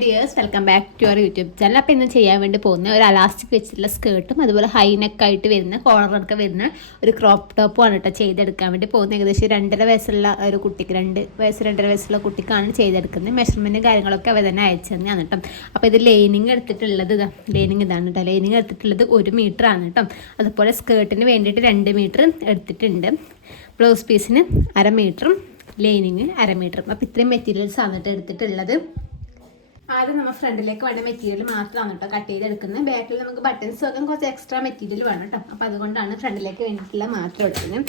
Dears, welcome back to our YouTube channel. അപ്പോൾ ഇന്ന് ചെയ്യാൻ വേണ്ടി പോകുന്ന ഒരു അലാസ്റ്റിക് വെച്ചിട്ടുള്ള സ്കേർട്ടും അതുപോലെ ഹൈനെക്കായിട്ട് വരുന്ന കോളറൊക്കെ വരുന്ന ഒരു ക്രോപ്പ് ടോപ്പുമാണ് കേട്ടോ ചെയ്തെടുക്കാൻ വേണ്ടി പോകുന്നത്. ഏകദേശം 2.5 വയസ്സുള്ള ഒരു കുട്ടിക്ക് 2 വയസ്സുള്ള കുട്ടിക്കാണ് ചെയ്തെടുക്കുന്നത്. മെഷർമെൻറ്റും കാര്യങ്ങളൊക്കെ അവർ തന്നെ അയച്ചു തന്നെയാണ് കേട്ടോ. അപ്പോൾ ഇത് ലൈനിങ് എടുത്തിട്ടുള്ളത് ലൈനിങ് ഇതാണ് കേട്ടോ. ലൈനിങ് എടുത്തിട്ടുള്ളത് 1 മീറ്റർ ആണ് കേട്ടോ. അതുപോലെ സ്കേർട്ടിന് വേണ്ടിയിട്ട് 2 മീറ്റർ എടുത്തിട്ടുണ്ട്. ബ്ലൗസ് പീസിന് 1/2 മീറ്ററും ലൈനിങ് 1/2 മീറ്ററും. അപ്പോൾ ഇത്രയും മെറ്റീരിയൽസ് ആണ് കേട്ടോ എടുത്തിട്ടുള്ളത്. ആദ്യം നമ്മൾ ഫ്രണ്ടിലേക്ക് വേണ്ട മെറ്റീരിയൽ മാത്രമാണ് കേട്ടോ കട്ട് ചെയ്തെടുക്കുന്നത്. ബാക്കിൽ നമുക്ക് ബട്ടൺസ് വെക്കാൻ കുറച്ച് എക്സ്ട്രാ മെറ്റീരിയൽ വേണം കേട്ടോ. അപ്പോൾ അതുകൊണ്ടാണ് ഫ്രണ്ടിലേക്ക് വേണ്ടിയിട്ടുള്ള മാത്രം എടുക്കുന്നത്.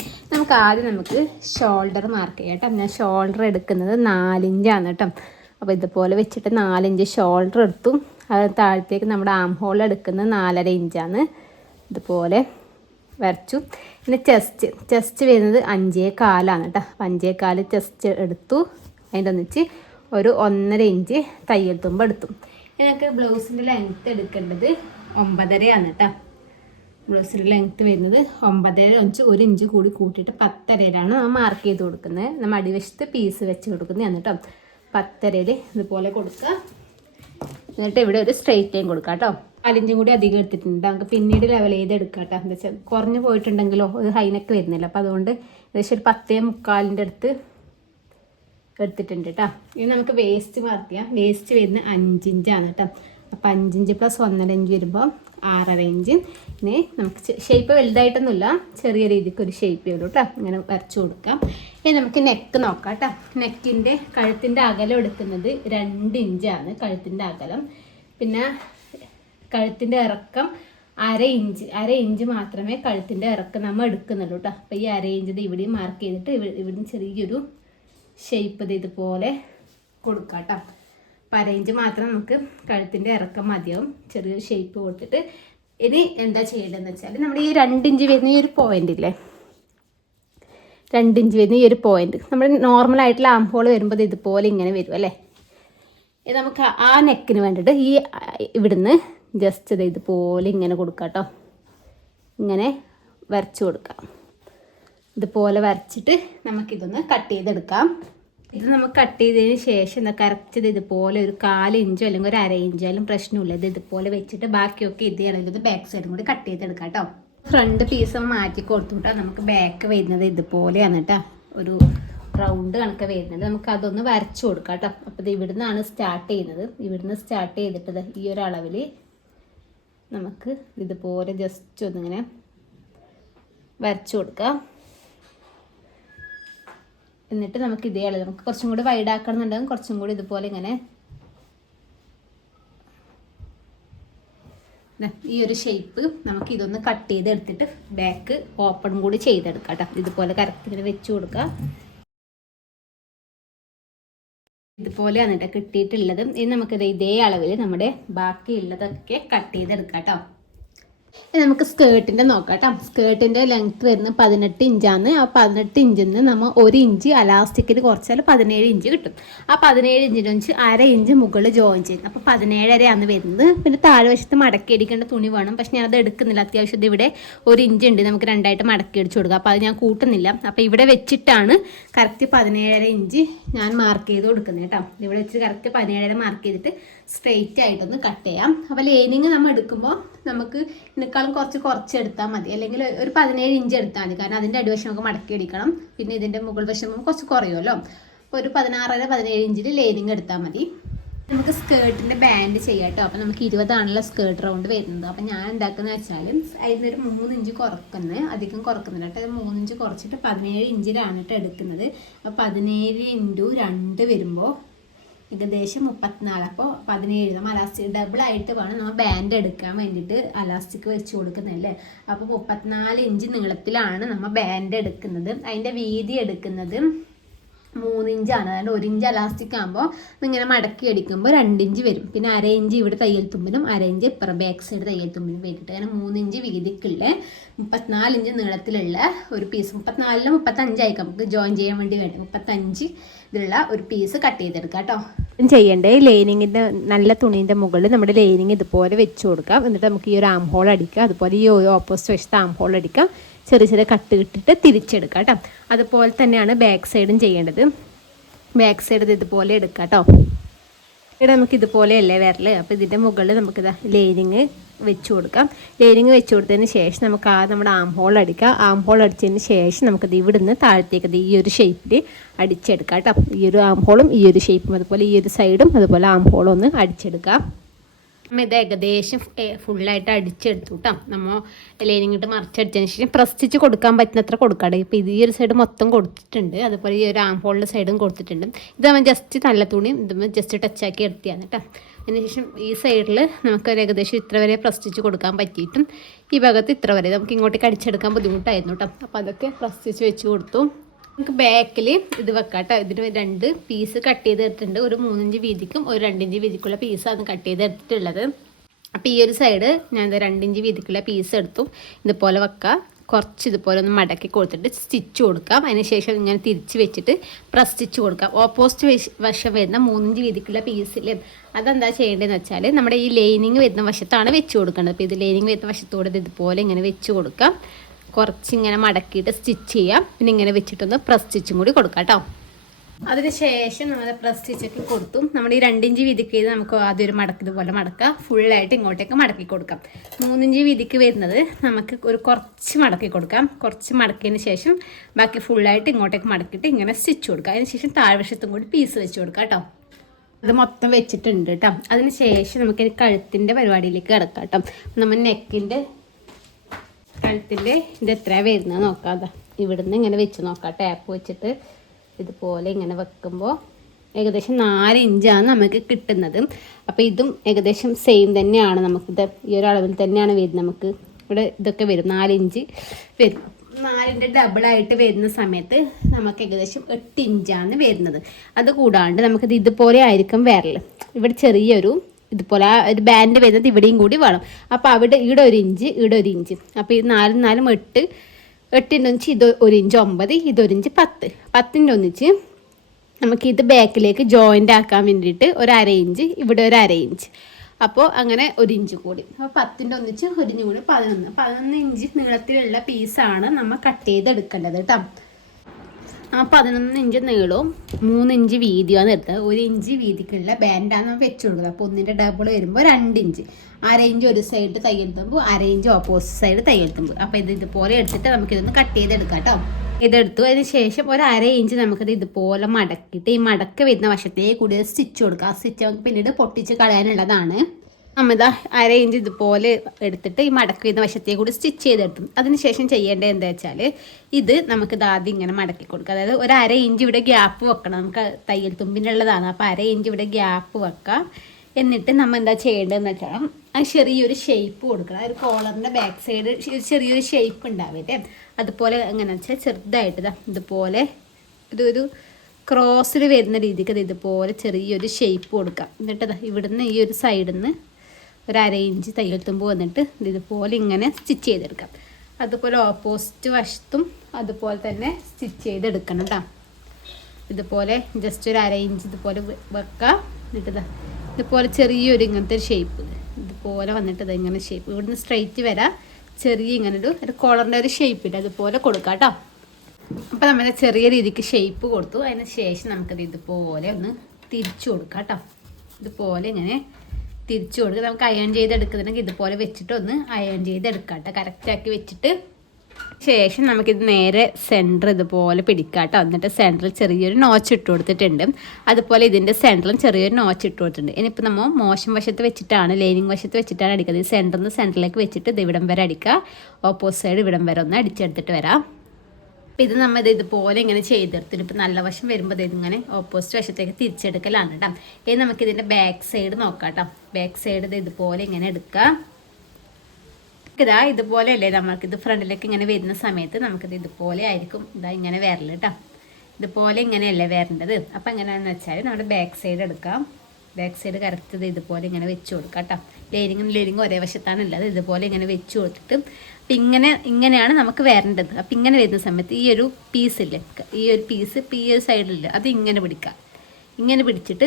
നമുക്ക് ഷോൾഡർ മാർക്ക് ചെയ്യാം കേട്ടോ. ഞാൻ ഷോൾഡർ എടുക്കുന്നത് 4 ഇഞ്ചാണ് കേട്ടോ. അപ്പോൾ ഇതുപോലെ വെച്ചിട്ട് 4 ഇഞ്ച് ഷോൾഡർ എടുത്തു. അത് താഴത്തേക്ക് നമ്മുടെ ആം ഹോൾ എടുക്കുന്നത് 4.5 ഇഞ്ചാണ്. ഇതുപോലെ വരച്ചു. പിന്നെ ചെസ്റ്റ് വരുന്നത് 5.25 കേട്ടോ. 5.25 ചെസ്റ്റ് എടുത്തു. അതിൻ്റെ ഒന്നിച്ച് ഒരു 1.5 ഇഞ്ച് തയ്യൽ തുമ്പ് എടുത്തു. എനിക്ക് ബ്ലൗസിൻ്റെ ലെങ്ത്ത് എടുക്കേണ്ടത് 9.5 കേട്ടോ. ബ്ലൗസിൻ്റെ ലെങ്ത്ത് വരുന്നത് 9.5 1 ഇഞ്ച് കൂടി കൂട്ടിയിട്ട് 10.5 നമ്മൾ മാർക്ക് ചെയ്ത് കൊടുക്കുന്നത്. നമ്മൾ അടിവശത്ത് പീസ് വെച്ച് കൊടുക്കുന്നതാണ് കേട്ടോ. 10.5 ഇതുപോലെ കൊടുക്കുക. എന്നിട്ട് ഇവിടെ ഒരു സ്ട്രെയിറ്റ് ലൈൻ കൊടുക്കുക കേട്ടോ. 4 ഇഞ്ചും കൂടി അധികം എടുത്തിട്ടുണ്ട്. നമുക്ക് പിന്നീട് ലെവൽ ചെയ്ത് എടുക്കാം കേട്ടോ. എന്താ വെച്ചാൽ കുറഞ്ഞു പോയിട്ടുണ്ടെങ്കിലോ ഒരു ഹൈനെക്ക് വരുന്നില്ല. അപ്പോൾ അതുകൊണ്ട് ഏകദേശം ഒരു 10.75 അടുത്ത് എടുത്തിട്ടുണ്ട് കേട്ടോ. ഇനി നമുക്ക് വേസ്റ്റ് മാർക്ക് ചെയ്യാം. വേസ്റ്റ് വരുന്നത് 5 ഇഞ്ചാണ് കേട്ടോ. അപ്പോൾ 5 ഇഞ്ച് പ്ലസ് 1.5 ഇഞ്ച് വരുമ്പോൾ 6.5 ഇഞ്ച്. ഇനി നമുക്ക് ഷേപ്പ് വലുതായിട്ടൊന്നുമില്ല, ചെറിയ രീതിക്ക് ഒരു ഷേപ്പ് ചെയ്തു കേട്ടോ. ഇങ്ങനെ വരച്ചു കൊടുക്കാം. ഇനി നമുക്ക് നെക്ക് നോക്കാം കേട്ടോ. നെക്കിൻ്റെ കഴുത്തിൻ്റെ അകലം എടുക്കുന്നത് 2 ഇഞ്ചാണ് കഴുത്തിൻ്റെ അകലം. പിന്നെ കഴുത്തിൻ്റെ ഇറക്കം 1/2 ഇഞ്ച് മാത്രമേ കഴുത്തിൻ്റെ ഇറക്കം നമ്മൾ എടുക്കുന്നുള്ളൂ കേട്ടോ. അപ്പോൾ ഈ 1/2 ഇഞ്ച് ഇവിടെയും മാർക്ക് ചെയ്തിട്ട് ഇവിടുന്ന് ചെറിയൊരു ഷേപ്പ് ഇതുപോലെ കൊടുക്കാം കേട്ടോ. 1/2 ഇഞ്ച് മാത്രം നമുക്ക് കഴുത്തിൻ്റെ ഇറക്കം മതിയാവും. ചെറിയൊരു ഷേപ്പ് കൊടുത്തിട്ട് ഇനി എന്താ ചെയ്യേണ്ടതെന്ന് വെച്ചാൽ നമ്മുടെ ഈ 2 ഇഞ്ച് വരുന്ന ഈ ഒരു പോയിന്റ് ഇല്ലേ, 2 ഇഞ്ച് വരുന്ന ഈ ഒരു പോയിന്റ് നമ്മൾ നോർമലായിട്ടുള്ള ആം ഹോൾ വരുമ്പോൾ ഇതുപോലെ ഇങ്ങനെ വരും അല്ലേ. ഇത് നമുക്ക് ആ നെക്കിന് വേണ്ടിയിട്ട് ഈ ഇവിടുന്ന് ജസ്റ്റ് ഇതുപോലെ ഇങ്ങനെ കൊടുക്കാം കേട്ടോ. ഇങ്ങനെ വരച്ചു കൊടുക്കാം. ഇതുപോലെ വരച്ചിട്ട് നമുക്കിതൊന്ന് കട്ട് ചെയ്തെടുക്കാം. ഇത് നമുക്ക് കട്ട് ചെയ്തതിന് ശേഷം എന്താ കറക്റ്റ് ഇതുപോലെ ഒരു 1/4 ഇഞ്ചോ അല്ലെങ്കിൽ ഒരു 1/2 ഇഞ്ചായാലും പ്രശ്നമില്ല. ഇത് ഇതുപോലെ വെച്ചിട്ട് ബാക്കിയൊക്കെ ഇത് ചെയ്യണമെങ്കിൽ ബാക്ക് സൈഡും കൂടി കട്ട് ചെയ്തെടുക്കാം കേട്ടോ. ഫ്രണ്ട് പീസ് മാറ്റി കൊടുത്തു കേട്ടോ. നമുക്ക് ബാക്ക് വരുന്നത് ഇതുപോലെയാണ് കേട്ടോ. ഒരു റൗണ്ട് കണക്ക് വരുന്നത്. നമുക്ക് അതൊന്ന് വരച്ചു കൊടുക്കാം കേട്ടോ. അപ്പോൾ ഇത് ഇവിടുന്നാണ് സ്റ്റാർട്ട് ചെയ്യുന്നത്. ഇവിടുന്ന് സ്റ്റാർട്ട് ചെയ്തിട്ടത് ഈ ഒരു അളവിൽ നമുക്ക് ഇതുപോലെ ജസ്റ്റ് ഒന്നിങ്ങനെ വരച്ചു കൊടുക്കാം. എന്നിട്ട് നമുക്ക് ഇതേ അളവ് നമുക്ക് കുറച്ചും കൂടി വൈഡ് ആക്കണമെന്നുണ്ടെങ്കിൽ കുറച്ചും കൂടി ഇതുപോലെ ഇങ്ങനെ ഈ ഒരു ഷേപ്പ് നമുക്ക് ഇതൊന്ന് കട്ട് ചെയ്തെടുത്തിട്ട് ബാക്ക് ഓപ്പൺ കൂടി ചെയ്തെടുക്കാം കേട്ടോ. ഇതുപോലെ കറക്റ്റ് ഇങ്ങനെ വെച്ച് കൊടുക്കുക. ഇതുപോലെയാണ് കേട്ടോ കിട്ടിയിട്ടുള്ളത്. ഇനി നമുക്കിത് ഇതേ അളവിൽ നമ്മുടെ ബാക്കിയുള്ളതൊക്കെ കട്ട് ചെയ്തെടുക്കാം കേട്ടോ. നമുക്ക് സ്കേർട്ടിൻ്റെ നോക്കാം കേട്ടോ. സ്കേർട്ടിൻ്റെ ലെങ്ത്ത് വരുന്നത് 18 ഇഞ്ചാണ്. ആ 18 ഇഞ്ചിൽ നിന്ന് നമ്മൾ 1 ഇഞ്ച് അലാസ്റ്റിക്കിൽ കുറച്ചാൽ 17 ഇഞ്ച് കിട്ടും. ആ 17 ഇഞ്ചിന് വെച്ച് 1/2 ഇഞ്ച് മുകളിൽ ജോയിൻ ചെയ്യും. അപ്പോൾ 17.5 വരുന്നത്. പിന്നെ താഴ്വശത്ത് മടക്കി അടിക്കേണ്ട തുണി വേണം. പക്ഷെ ഞാനത് എടുക്കുന്നില്ല. അത്യാവശ്യം ഇവിടെ 1 ഇഞ്ച് ഉണ്ട്. നമുക്ക് 2ആയിട്ട് മടക്കി അടിച്ചു കൊടുക്കാം. അപ്പോൾ അത് ഞാൻ കൂട്ടുന്നില്ല. അപ്പോൾ ഇവിടെ വെച്ചിട്ടാണ് കറക്റ്റ് 17.5 ഇഞ്ച് ഞാൻ മാർക്ക് ചെയ്ത് കൊടുക്കുന്നത് കേട്ടോ. ഇവിടെ വെച്ച് കറക്റ്റ് 17.5 മാർക്ക് ചെയ്തിട്ട് സ്ട്രെയിറ്റ് ആയിട്ടൊന്ന് കട്ട് ചെയ്യാം. അപ്പോൾ ലൈനിങ് നമ്മൾ എടുക്കുമ്പോൾ നമുക്ക് ഇതിനേക്കാളും കുറച്ച് എടുത്താൽ മതി. അല്ലെങ്കിൽ ഒരു 17 ഇഞ്ച് എടുത്താൽ മതി. കാരണം അതിൻ്റെ അടിവശം നമുക്ക് മടക്കി അടിക്കണം. പിന്നെ ഇതിൻ്റെ മുകൾ വശം കുറച്ച് കുറയുമല്ലോ. അപ്പോൾ ഒരു 16-17 ഇഞ്ചിൽ ലൈനിങ് എടുത്താൽ മതി. നമുക്ക് സ്കേർട്ടിൻ്റെ ബാൻഡ് ചെയ്യാം കേട്ടോ. അപ്പോൾ നമുക്ക് 20 സ്കേർട്ട് റൗണ്ട് വരുന്നത്. അപ്പോൾ ഞാൻ എന്താക്കുന്നത് വെച്ചാൽ അതിനൊരു 3 ഇഞ്ച് കുറക്കുന്നത്, അധികം കുറക്കുന്നില്ല കേട്ടോ. 3 ഇഞ്ച് കുറച്ചിട്ട് 17 ഇഞ്ചിലാണ് കേട്ടോ എടുക്കുന്നത്. അപ്പോൾ 17 × 2 വരുമ്പോൾ ഏകദേശം 34. അപ്പോൾ 17 നമ്മൾ അലാസ്റ്റിക് ഡബിളായിട്ട് വേണം നമ്മൾ ബാൻഡ് എടുക്കാൻ വേണ്ടിയിട്ട് അലാസ്റ്റിക് വെച്ച് കൊടുക്കുന്നതല്ലേ. അപ്പോൾ 34 ഇഞ്ച് നീളത്തിലാണ് നമ്മൾ ബാൻഡ് എടുക്കുന്നത്. അതിൻ്റെ വീതി എടുക്കുന്നത് 3 ഇഞ്ചാണ്. അതായത് 1 ഇഞ്ച് അലാസ്റ്റിക് ആകുമ്പോൾ ഇങ്ങനെ മടക്കി അടിക്കുമ്പോൾ 2 ഇഞ്ച് വരും. പിന്നെ 1/2 ഇഞ്ച് ഇവിടെ തയ്യൽ തുമ്പിനും 1/2 ഇഞ്ച് ഇപ്പുറം ബാക്ക് സൈഡ് തയ്യൽ തുമ്പിനും വേണ്ടിയിട്ട്. അങ്ങനെ 3 ഇഞ്ച് വീതിക്കുള്ള 34 ഇഞ്ച് നീളത്തിലുള്ള ഒരു പീസ്, 34 35 ആയിരിക്കും നമുക്ക് ജോയിൻ ചെയ്യാൻ വേണ്ടി വേണ്ടി 35 ഇതിലുള്ള ഒരു പീസ് കട്ട് ചെയ്തെടുക്കാം കേട്ടോ. ചെയ്യേണ്ടേ ലൈനിങ്ങിൻ്റെ നല്ല തുണീൻ്റെ മുകളിൽ നമ്മുടെ ലൈനിങ് ഇതുപോലെ വെച്ച് കൊടുക്കാം. എന്നിട്ട് നമുക്ക് ഈ ഒരു ആം ഹോൾ അടിക്കാം. അതുപോലെ ഈ ഒരു ഓപ്പോസിറ്റ് വശത്ത് ആം ഹോൾ അടിക്കാം. ചെറിയ ചെറിയ കട്ട് ഇട്ടിട്ട് തിരിച്ചെടുക്കാം കേട്ടോ. അതുപോലെ തന്നെയാണ് ബാക്ക് സൈഡും ചെയ്യേണ്ടത്. ബാക്ക് സൈഡ് ഇതുപോലെ എടുക്കാം കേട്ടോ. ഇവിടെ നമുക്ക് ഇതുപോലെയല്ലേ വരല്. അപ്പോൾ ഇതിൻ്റെ മുകളിൽ നമുക്കിതാ ലൈനിങ് വെച്ച് കൊടുക്കാം. ലൈനിങ് വെച്ച് കൊടുത്തതിന് ശേഷം നമുക്ക് നമ്മുടെ ആം ഹോൾ അടിക്കാം. ആം ഹോൾ അടിച്ചതിന് ശേഷം നമുക്കത് ഇവിടുന്ന് താഴത്തേക്ക് ഈ ഒരു ഷേപ്പിൽ അടിച്ചെടുക്കാം കേട്ടോ. ഈ ഒരു ആം ഹോളും ഈ ഒരു ഷേപ്പും അതുപോലെ ഈ ഒരു സൈഡും അതുപോലെ ആം ഹോളും ഒന്ന് അടിച്ചെടുക്കാം. ഇത് ഏകദേശം ഫുള്ളായിട്ട് അടിച്ചെടുത്തു കേട്ടോ. നമ്മൾ ലൈനിങ് ഇട്ട് മറിച്ചടിച്ചതിന് ശേഷം പ്രസ് സ്റ്റിച്ച് കൊടുക്കാൻ പറ്റുന്നത്ര കൊടുക്കാതെ. ഇപ്പോൾ ഇത് ഈ ഒരു സൈഡ് മൊത്തം കൊടുത്തിട്ടുണ്ട്, അതുപോലെ ഈ ഒരു ആം ഹോളിൻ്റെ സൈഡും കൊടുത്തിട്ടുണ്ട്. ഇത് നമ്മൾ ജസ്റ്റ് നല്ല തുണിയും ഇത് ജസ്റ്റ് ടച്ചാക്കി എടുത്തിയാണ് കേട്ടോ. അതിനുശേഷം ഈ സൈഡിൽ നമുക്ക് ഏകദേശം ഇത്ര വരെ പ്രസ് സ്റ്റിച്ച് കൊടുക്കാൻ പറ്റിയിട്ടും ഈ ഭാഗത്ത് ഇത്ര വരെ നമുക്ക് ഇങ്ങോട്ടേക്ക് അടിച്ചെടുക്കാൻ ബുദ്ധിമുട്ടായിരുന്നു കേട്ടോ. അപ്പോൾ അതൊക്കെ പ്രസ് സ്റ്റിച്ച് വെച്ച് കൊടുത്തു. നമുക്ക് ബാക്കിൽ ഇത് വെക്കാം കേട്ടോ. ഇതിന് 2 പീസ് കട്ട് ചെയ്തെടുത്തിട്ടുണ്ട്. ഒരു 3 ഇഞ്ച് വീതിക്കും ഒരു 2 ഇഞ്ച് വീതിക്കുള്ള പീസാണ് കട്ട് ചെയ്തെടുത്തിട്ടുള്ളത്. അപ്പോൾ ഈ ഒരു സൈഡ് ഞാൻ 2 ഇഞ്ച് വീതിക്കുള്ള പീസ് എടുത്തു. ഇതുപോലെ വെക്കാം. കുറച്ച് ഇതുപോലെ ഒന്ന് മടക്കി കൊടുത്തിട്ട് സ്റ്റിച്ച് കൊടുക്കാം. അതിനുശേഷം ഇങ്ങനെ തിരിച്ച് വെച്ചിട്ട് പ്രസ് സ്റ്റിച്ച് കൊടുക്കാം. ഓപ്പോസിറ്റ് വശം വരുന്ന 3 ഇഞ്ച് വീതിക്കുള്ള പീസിൽ അതെന്താ ചെയ്യേണ്ടതെന്ന് വെച്ചാൽ നമ്മുടെ ഈ ലൈനിങ് വരുന്ന വശത്താണ് വെച്ച് കൊടുക്കേണ്ടത്. അപ്പോൾ ഇത് ലൈനിങ് വരുന്ന വശത്തോടെ ഇതുപോലെ ഇങ്ങനെ വെച്ച് കൊടുക്കാം. കുറച്ചിങ്ങനെ മടക്കിയിട്ട് സ്റ്റിച്ച് ചെയ്യാം. പിന്നെ ഇങ്ങനെ വെച്ചിട്ടൊന്ന് പ്രസ് സ്റ്റിച്ചും കൂടി കൊടുക്കാം കേട്ടോ. അതിനുശേഷം നമ്മൾ പ്രസ് സ്റ്റിച്ചൊക്കെ കൊടുത്തു. നമ്മുടെ ഈ 2 ഇഞ്ച് വീതിക്ക് ചെയ്ത് നമുക്ക് ആദ്യം ഒരു മടക്ക് ഇതുപോലെ മടക്കാം. ഫുള്ളായിട്ട് ഇങ്ങോട്ടേക്ക് മടക്കി കൊടുക്കാം. 3 ഇഞ്ച് വീതിക്ക് വരുന്നത് നമുക്ക് ഒരു കുറച്ച് മടക്കി കൊടുക്കാം. കുറച്ച് മടക്കിയതിന് ശേഷം ബാക്കി ഫുള്ളായിട്ട് ഇങ്ങോട്ടേക്ക് മടക്കിയിട്ട് ഇങ്ങനെ സ്റ്റിച്ച് കൊടുക്കാം. അതിന് ശേഷം താഴ്വശത്തും കൂടി പീസ് വെച്ച് കൊടുക്കാം കേട്ടോ. അത് മൊത്തം വെച്ചിട്ടുണ്ട് കേട്ടോ. അതിന് ശേഷം നമുക്ക് കഴുത്തിൻ്റെ പരിപാടിയിലേക്ക് കിടക്കാം കേട്ടോ. നമ്മൾ കഴുത്തിൻ്റെ ഇത് എത്രയാണ് വരുന്നത് നോക്കാം. ഇവിടുന്ന് ഇങ്ങനെ വെച്ച് നോക്കാം. ടാപ്പ് വെച്ചിട്ട് ഇതുപോലെ ഇങ്ങനെ വെക്കുമ്പോൾ ഏകദേശം 4 ഇഞ്ചാണ് നമുക്ക് കിട്ടുന്നത്. അപ്പോൾ ഇതും ഏകദേശം സെയിം തന്നെയാണ്. നമുക്കിത് ഈ ഒരു അളവിൽ തന്നെയാണ് വരുന്നത്. നമുക്ക് ഇവിടെ ഇതൊക്കെ വരും 4 ഇഞ്ച് വരും. 4ൻ്റെ ഡബിളായിട്ട് വരുന്ന സമയത്ത് നമുക്ക് ഏകദേശം 8 ഇഞ്ചാണ് വരുന്നത്. അതുകൂടാണ്ട് നമുക്കിത് ഇതുപോലെ ആയിരിക്കും വരൽ. ഇവിടെ ചെറിയൊരു ഇതുപോലെ ഒരു ബാൻഡ് വരുന്നത് ഇവിടെയും കൂടി വേണം. അപ്പോൾ ഇവിടെ 1 ഇഞ്ച് ഇവിടെ 1 ഇഞ്ച്. അപ്പോൾ ഇത് 4 4 8 8ൻ്റെ ഒന്നിച്ച് ഇത് 1 ഇഞ്ച് 9 ഇത് 1 ഇഞ്ച് 10 10ൻ്റെ ഒന്നിച്ച് നമുക്കിത് ബാക്കിലേക്ക് ജോയിൻ്റ് ആക്കാൻ വേണ്ടിയിട്ട് ഒരു 1/2 ഇഞ്ച് ഇവിടെ ഒരു 1/2 ഇഞ്ച്. അപ്പോൾ അങ്ങനെ 1 ഇഞ്ച് കൂടി. അപ്പോൾ 10ൻ്റെ ഒന്നിച്ച് 1 ഇഞ്ച് കൂടി 11 ഇഞ്ച് നീളത്തിലുള്ള പീസാണ് നമ്മൾ കട്ട് ചെയ്തെടുക്കേണ്ടത് കേട്ടോ. ആ 11 ഇഞ്ച് നീളവും 3 ഇഞ്ച് വീതിയാണ് എടുത്തത്. 1 ഇഞ്ച് വീതിക്കുള്ള ബാൻഡാണ് നമ്മൾ വെച്ച് കൊടുക്കുന്നത്. അപ്പോൾ 1ൻ്റെ ഡബിൾ വരുമ്പോൾ 2 ഇഞ്ച്. 1/2 ഇഞ്ച് ഒരു സൈഡ് തയ്യൽ തുമ്പ്, 1/2 ഇഞ്ച് ഓപ്പോസിറ്റ് സൈഡ് തയ്യൽ തുമ്പ്. അപ്പോൾ ഇതുപോലെ എടുത്തിട്ട് നമുക്കിതൊന്ന് കട്ട് ചെയ്തെടുക്കാം കേട്ടോ. ഇതെടുത്തു. അതിന് ശേഷം ഒരു 1/2 ഇഞ്ച് നമുക്കിത് ഇതുപോലെ മടക്കിയിട്ട് ഈ മടക്ക് വരുന്ന വശത്തേക്ക് കൂടി സ്റ്റിച്ച് കൊടുക്കുക. ആ സ്റ്റിച്ച് നമുക്ക് പിന്നീട് പൊട്ടിച്ച് കളയാനുള്ളതാണ്. നമ്മളിതാ 1/2 ഇഞ്ച് ഇതുപോലെ എടുത്തിട്ട് ഈ മടക്കി വരുന്ന വശത്തേക്ക് കൂടി സ്റ്റിച്ച് ചെയ്തെടുത്തു. അതിനുശേഷം ചെയ്യേണ്ടത് എന്താ വെച്ചാൽ ഇത് നമുക്കിത് ആദ്യം ഇങ്ങനെ മടക്കി കൊടുക്കുക. അതായത് ഒരു 1/2 ഇഞ്ച് ഇവിടെ ഗ്യാപ്പ് വെക്കണം. നമുക്ക് തയ്യൽ തുമ്പിനുള്ളതാണ്. അപ്പോൾ 1/2 ഇഞ്ച് ഇവിടെ ഗ്യാപ്പ് വെക്കാം. എന്നിട്ട് നമ്മൾ എന്താ ചെയ്യേണ്ടതെന്ന് വെച്ചാൽ അത് ചെറിയൊരു ഷേപ്പ് കൊടുക്കണം. ഒരു കോളറിൻ്റെ ബാക്ക് സൈഡ് ചെറിയൊരു ഷേപ്പ് ഉണ്ടാവില്ലേ, അതുപോലെ എങ്ങനെയാണെന്ന് വെച്ചാൽ ചെറുതായിട്ട് ഇതുപോലെ ഒരു ക്രോസിൽ വരുന്ന രീതിക്ക് അത് ഇതുപോലെ ചെറിയൊരു ഷേപ്പ് കൊടുക്കാം. എന്നിട്ട് ഇവിടുന്ന് ഈ ഒരു സൈഡിൽ നിന്ന് ഒരു 1/2 ഇഞ്ച് തയ്യൽ തുമ്പ് വന്നിട്ട് ഇതുപോലെ ഇങ്ങനെ സ്റ്റിച്ച് ചെയ്തെടുക്കാം. അതുപോലെ ഓപ്പോസിറ്റ് വശത്തും അതുപോലെ തന്നെ സ്റ്റിച്ച് ചെയ്തെടുക്കണം കേട്ടോ. ഇതുപോലെ ജസ്റ്റ് ഒരു 1/2 ഇഞ്ച് ഇതുപോലെ വെക്കാം. എന്നിട്ട് ഇതുപോലെ ചെറിയൊരു ഇങ്ങനത്തെ ഒരു ഷേപ്പ് ഇതുപോലെ വന്നിട്ട് ഇങ്ങനെ ഷേപ്പ് ഇവിടുന്ന് സ്ട്രൈറ്റ് വരാം. ചെറിയ ഇങ്ങനെ ഒരു കോളറിൻ്റെ ഒരു ഷേപ്പ് ഇട്ട് അതുപോലെ കൊടുക്കാം കേട്ടോ. അപ്പോൾ നമ്മൾ ചെറിയ രീതിക്ക് ഷേപ്പ് കൊടുത്തു. അതിന് ശേഷം നമുക്കത് ഇതുപോലെ ഒന്ന് തിരിച്ചു കൊടുക്കാം കേട്ടോ. ഇതുപോലെ ഇങ്ങനെ തിരിച്ചു കൊടുക്കുക. നമുക്ക് അയൺ ചെയ്തെടുക്കുന്നുണ്ടെങ്കിൽ ഇതുപോലെ വെച്ചിട്ട് ഒന്ന് അയൺ ചെയ്തെടുക്കാം കേട്ടോ. കറക്റ്റാക്കി വെച്ചിട്ട് ശേഷം നമുക്കിത് നേരെ സെൻറ്റർ ഇതുപോലെ പിടിക്കാം കേട്ടോ. എന്നിട്ട് സെൻറ്ററിൽ ചെറിയൊരു നോച്ച് ഇട്ട് കൊടുത്തിട്ടുണ്ട്. അതുപോലെ ഇതിൻ്റെ സെൻറ്ററിലും ചെറിയൊരു നോച്ച് ഇട്ട് കൊടുത്തിട്ടുണ്ട്. ഇനിയിപ്പോൾ നമ്മൾ മോശം വശത്ത് വെച്ചിട്ടാണ് ലൈനിങ് വശത്ത് വെച്ചിട്ടാണ് അടിക്കുന്നത്. സെൻറ്ററിൽ നിന്ന് സെൻറ്ററിലേക്ക് വെച്ചിട്ട് ഇത് ഇവിടം വരെ അടിക്കുക. ഓപ്പോസിറ്റ് സൈഡ് ഇവിടം വരെ ഒന്ന് അടിച്ചെടുത്തിട്ട് വരാം. അപ്പോൾ ഇത് നമ്മൾ ഇതുപോലെ ഇങ്ങനെ ചെയ്തെടുത്തിട്ട് ഇപ്പോൾ നല്ല വശം വരുമ്പോൾ ഇതിങ്ങനെ ഓപ്പോസിറ്റ് വശത്തേക്ക് തിരിച്ചെടുക്കലാണ് കേട്ടോ. ഇനി നമുക്കിതിൻ്റെ ബാക്ക് സൈഡ് നോക്കാം കേട്ടോ. ബാക്ക് സൈഡ് ഇതുപോലെ ഇങ്ങനെ എടുക്കുക. ഇതുപോലെ അല്ലേ നമുക്കിത് ഫ്രണ്ടിലേക്ക് ഇങ്ങനെ വരുന്ന സമയത്ത് നമുക്കിത് ഇതുപോലെ ആയിരിക്കും ഇങ്ങനെ വരല് കേട്ടോ. ഇതുപോലെ ഇങ്ങനെയല്ലേ വരേണ്ടത്. അപ്പോൾ എങ്ങനെയാണെന്ന് വെച്ചാൽ നമ്മുടെ ബാക്ക് സൈഡ് എടുക്കാം. ബാക്ക് സൈഡ് കറക്റ്റ് ഇതുപോലെ ഇങ്ങനെ വെച്ച് കൊടുക്കാം കേട്ടോ. ലൈനിങ് ഒരേ വശത്താണ് ഉള്ളത്. ഇതുപോലെ ഇങ്ങനെ വെച്ച് കൊടുത്തിട്ട് അപ്പം ഇങ്ങനെയാണ് നമുക്ക് വരേണ്ടത്. അപ്പം ഇങ്ങനെ വരുന്ന സമയത്ത് ഈ ഒരു പീസില്ലേ, ഈ ഒരു പീസ് ഈ ഒരു സൈഡിൽ അത് ഇങ്ങനെ പിടിക്കാം. ഇങ്ങനെ പിടിച്ചിട്ട്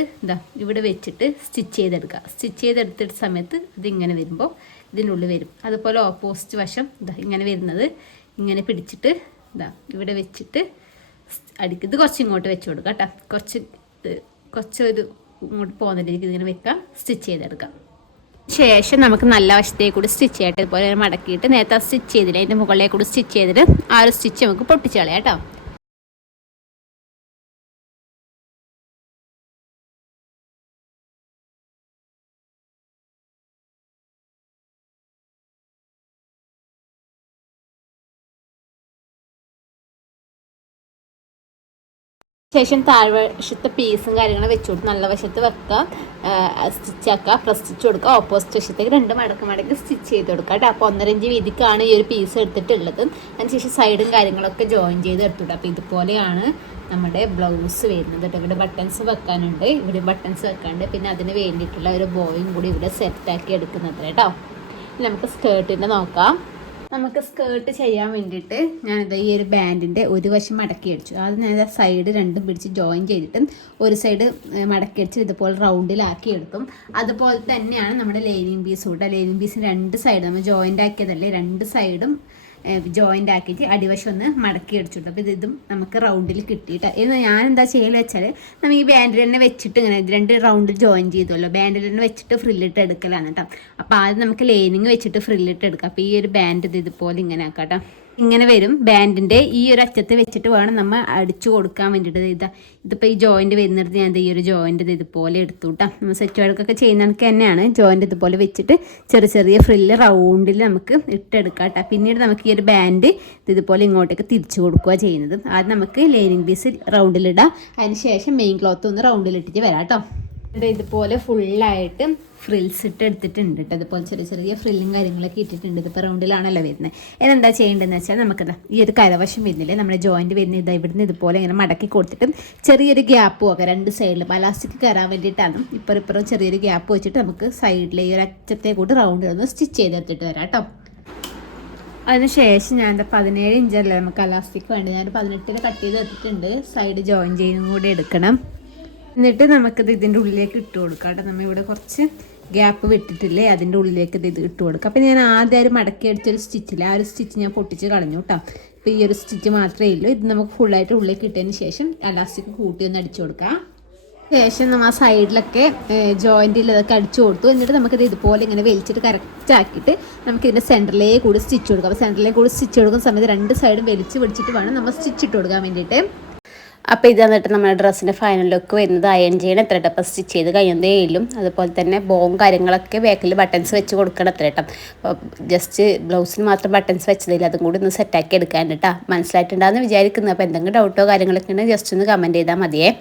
ഇവിടെ വെച്ചിട്ട് സ്റ്റിച്ച് ചെയ്തെടുക്കുക. സ്റ്റിച്ച് ചെയ്തെടുത്തിട്ട് സമയത്ത് ഇതിങ്ങനെ വരുമ്പോൾ ഇതിനുള്ളിൽ വരും. അതുപോലെ ഓപ്പോസിറ്റ് വശം ഇങ്ങനെ വരുന്നത് ഇങ്ങനെ പിടിച്ചിട്ട് ഇവിടെ വെച്ചിട്ട് അടിക്കുക. ഇത് കുറച്ച് ഇങ്ങോട്ട് വെച്ച് കൊടുക്കുക കേട്ടോ. കുറച്ചൊരു ഇങ്ങോട്ട് പോകുന്ന രീതിക്ക് ഇങ്ങനെ വെക്കാം, സ്റ്റിച്ച് ചെയ്തെടുക്കാം. ശേഷം നമുക്ക് നല്ല വശത്തേക്ക് കൂടി സ്റ്റിച്ച് ചെയ്യട്ടെ. ഇതുപോലെ മടക്കിയിട്ട് നേരത്തെ സ്റ്റിച്ച് ചെയ്തില്ല അതിൻ്റെ മുകളിലേക്ക് കൂടി സ്റ്റിച്ച് ചെയ്തിട്ട് ആ ഒരു സ്റ്റിച്ച് നമുക്ക് പൊട്ടിച്ച് കളയാം കേട്ടോ. ശേഷം താഴ്വശത്തെ പീസും കാര്യങ്ങളും വെച്ചുകൊണ്ട് നല്ല വശത്ത് വെക്കുക, സ്റ്റിച്ചാക്കുക, പ്രസ് സ്റ്റിച്ച് കൊടുക്കുക. ഓപ്പോസിറ്റ് വശത്തേക്ക് 2 മടക്ക് സ്റ്റിച്ച് ചെയ്ത് കൊടുക്കുക കേട്ടോ. അപ്പോൾ 1.5 ഇഞ്ച് വീതിക്കാണ് ഈ ഒരു പീസ് എടുത്തിട്ടുള്ളത്. അതിനുശേഷം സൈഡും കാര്യങ്ങളൊക്കെ ജോയിൻ ചെയ്ത് എടുത്തിട്ട് അപ്പോൾ ഇതുപോലെയാണ് നമ്മുടെ ബ്ലൗസ് വരുന്നത് കേട്ടോ. ഇവിടെ ബട്ടൺസ് വെക്കാനുണ്ട്, ഇവിടെ ബട്ടൺസ് വെക്കാനുണ്ട്, പിന്നെ അതിന് വേണ്ടിയിട്ടുള്ള ഒരു ബോയും കൂടി ഇവിടെ സെറ്റാക്കി എടുക്കുന്നത് കേട്ടോ. നമുക്ക് സ്കേർട്ടിൻ്റെ നോക്കാം. നമുക്ക് സ്കേർട്ട് ചെയ്യാൻ വേണ്ടിയിട്ട് ഞാനിത് ഈ ഒരു ബാൻഡിൻ്റെ ഒരു വശം മടക്കി അടിച്ചു. അത് ഞാൻ സൈഡ് രണ്ടും പിടിച്ച് ജോയിൻ ചെയ്തിട്ട് ഒരു സൈഡ് മടക്കി അടിച്ച് ഇതുപോലെ റൗണ്ടിലാക്കി എടുത്തും. അതുപോലെ തന്നെയാണ് നമ്മുടെ ലൈനിങ് പീസ് കൂടെ. ലൈനിങ് പീസിന് 2 സൈഡ് നമ്മൾ ജോയിൻ്റ് ആക്കിയതല്ലേ, 2 സൈഡും ജോയിൻ്റ് ആക്കിയിട്ട് അടിവശം ഒന്ന് മടക്കി അടിച്ചിട്ടു. അപ്പോൾ ഇതും നമുക്ക് റൗണ്ടിൽ കിട്ടിയിട്ട് ഞാൻ എന്താ ചെയ്യലെന്ന് വെച്ചാൽ നമ്മൾ ഈ ബാൻഡിൽ തന്നെ വെച്ചിട്ട് ഇങ്ങനെ 2 റൗണ്ടിൽ ജോയിൻ ചെയ്തല്ലോ, ബാൻഡിൽ തന്നെ വെച്ചിട്ട് ഫ്രില്ലിട്ട് എടുക്കലാണ് കേട്ടോ. അപ്പോൾ ആദ്യം നമുക്ക് ലൈനിങ് വെച്ചിട്ട് ഫ്രില്ലിട്ട് എടുക്കാം. അപ്പോൾ ഈ ഒരു ബാൻഡ് ഇതുപോലെ ഇങ്ങനെ ആക്കാം കേട്ടോ. ഇങ്ങനെ വരും. ബാൻഡിൻ്റെ ഈ ഒരു അറ്റത്ത് വെച്ചിട്ട് വേണം നമ്മൾ അടിച്ചു കൊടുക്കാൻ വേണ്ടിയിട്ട്. ഇതിപ്പോൾ ഈ ജോയിൻ്റ് വരുന്നിടത്ത് ഞാൻ ഈ ഒരു ജോയിൻ്റ് ഇതുപോലെ എടുത്തു കേട്ടോ. നമ്മൾ സെറ്റ് വർക്കൊക്കെ ചെയ്യുന്നതൊക്കെ തന്നെയാണ്. ജോയിൻ്റ് ഇതുപോലെ വെച്ചിട്ട് ചെറിയ ഫ്രില്ല് റൗണ്ടിൽ നമുക്ക് ഇട്ടെടുക്കാം കേട്ടോ. പിന്നീട് നമുക്ക് ഈ ഒരു ബാൻഡ് ഇതുപോലെ ഇങ്ങോട്ടേക്ക് തിരിച്ചു കൊടുക്കുക ചെയ്യുന്നത്. ആദ്യം നമുക്ക് ലൈനിങ് പീസ് റൗണ്ടിലിടാം, അതിന് ശേഷം മെയിൻ ക്ലോത്ത് ഒന്ന് റൗണ്ടിലിട്ടിട്ട് വരാം കേട്ടോ. ഇതുപോലെ ഫുള്ളായിട്ട് ഫ്രിൽസ് ഇട്ട് എടുത്തിട്ടുണ്ട് കേട്ടോ. അതുപോലെ ചെറിയ ഫ്രില്ലും കാര്യങ്ങളൊക്കെ ഇട്ടിട്ടുണ്ട്. ഇതിപ്പോൾ റൗണ്ടിലാണല്ലോ വരുന്നത്. ഇതെന്താ ചെയ്യേണ്ടതെന്ന് വെച്ചാൽ നമുക്കത് ഈ ഒരു കരവശം വരുന്നില്ലേ, നമ്മുടെ ജോയിൻറ്റ് വരുന്ന ഇവിടുന്ന് ഇതുപോലെ ഇങ്ങനെ മടക്കി കൊടുത്തിട്ട് ചെറിയൊരു ഗ്യാപ്പ് വെക്കാം 2 സൈഡിലും. അലാസ്റ്റിക് കയറാൻ വേണ്ടിയിട്ടാണ് ഇപ്പുറം ചെറിയൊരു ഗ്യാപ്പ് വെച്ചിട്ട് നമുക്ക് സൈഡിലെ ഈ ഒരു അറ്റത്തെ കൂടി റൗണ്ടിലൊന്ന് സ്റ്റിച്ച് ചെയ്തെടുത്തിട്ട് വരാം കേട്ടോ. അതിനുശേഷം ഞാൻ 17 ഇഞ്ചല്ലേ നമുക്ക് അലാസ്റ്റിക് വേണ്ടത്, ഞാൻ 18 കട്ട് ചെയ്ത് എടുത്തിട്ടുണ്ട്. സൈഡ് ജോയിൻ ചെയ്യുന്നതും കൂടി എടുക്കണം. എന്നിട്ട് നമുക്കിത് ഇതിൻ്റെ ഉള്ളിലേക്ക് ഇട്ട് കൊടുക്കാം കേട്ടോ. നമ്മൾ ഇവിടെ കുറച്ച് ഗ്യാപ്പ് വിട്ടിട്ടില്ലേ, അതിൻ്റെ ഉള്ളിലേക്ക് ഇത് ഇട്ട് കൊടുക്കാം. അപ്പോൾ ഞാൻ ആദ്യം ഒരു മടക്കി അടിച്ചൊരു സ്റ്റിച്ചില്ല, ആ ഒരു സ്റ്റിച്ച് ഞാൻ പൊട്ടിച്ച് കളഞ്ഞു കേട്ടോ. അപ്പോൾ ഈ ഒരു സ്റ്റിച്ച് മാത്രമേ ഉള്ളൂ. ഇത് നമുക്ക് ഫുള്ളായിട്ട് ഉള്ളിലേക്ക് ഇട്ടതിന് ശേഷം അലാസ്റ്റിക് കൂട്ടി ഒന്ന് അടിച്ചു കൊടുക്കാം. ശേഷം നമ്മൾ ആ സൈഡിലൊക്കെ ജോയിൻറ്റിൽ ഇതൊക്കെ അടിച്ചു കൊടുത്തു. എന്നിട്ട് നമുക്കിത് ഇതുപോലെ ഇങ്ങനെ വലിച്ചിട്ട് കറക്റ്റ് ആക്കിയിട്ട് നമുക്കിതിൻ്റെ സെൻറ്ററിലേക്ക് കൂടി സ്റ്റിച്ച് കൊടുക്കാം. അപ്പോൾ സെൻറ്ററിലേക്ക് കൂടി സ്റ്റിച്ച് കൊടുക്കുന്ന സമയത്ത് 2 സൈഡും വലിച്ച് പിടിച്ചിട്ട് വേണം നമ്മൾ സ്റ്റിച്ച് ഇട്ട് കൊടുക്കാൻ വേണ്ടിയിട്ട്. അപ്പോൾ ഇത് എന്നിട്ട് നമ്മുടെ ഡ്രസ്സിൻ്റെ ഫൈനൽ ലുക്ക് വരുന്നത് അയൺ ചെയ്യണം എത്ര ടപ്പം സ്റ്റിച്ച് ചെയ്ത് കഴിയുന്നതേ ഉള്ളൂ. അതുപോലെ തന്നെ ബോവും കാര്യങ്ങളൊക്കെ ബാക്കിൽ ബട്ടൺസ് വെച്ച് കൊടുക്കണം എത്ര ടം. അപ്പോൾ ജസ്റ്റ് ബ്ലൗസിന് മാത്രം ബട്ടൺസ് വെച്ചതില്ല, അതും കൂടി ഒന്ന് സെറ്റാക്കി എടുക്കാൻ കേട്ടോ. മനസ്സിലായിട്ടുണ്ടാകുമെന്ന് വിചാരിക്കുന്നത്. അപ്പോൾ എന്തെങ്കിലും ഡൗട്ടോ കാര്യങ്ങളൊക്കെ ഉണ്ടെങ്കിൽ ജസ്റ്റ് ഒന്ന് കമൻറ്റ് ചെയ്താൽ മതിയേ.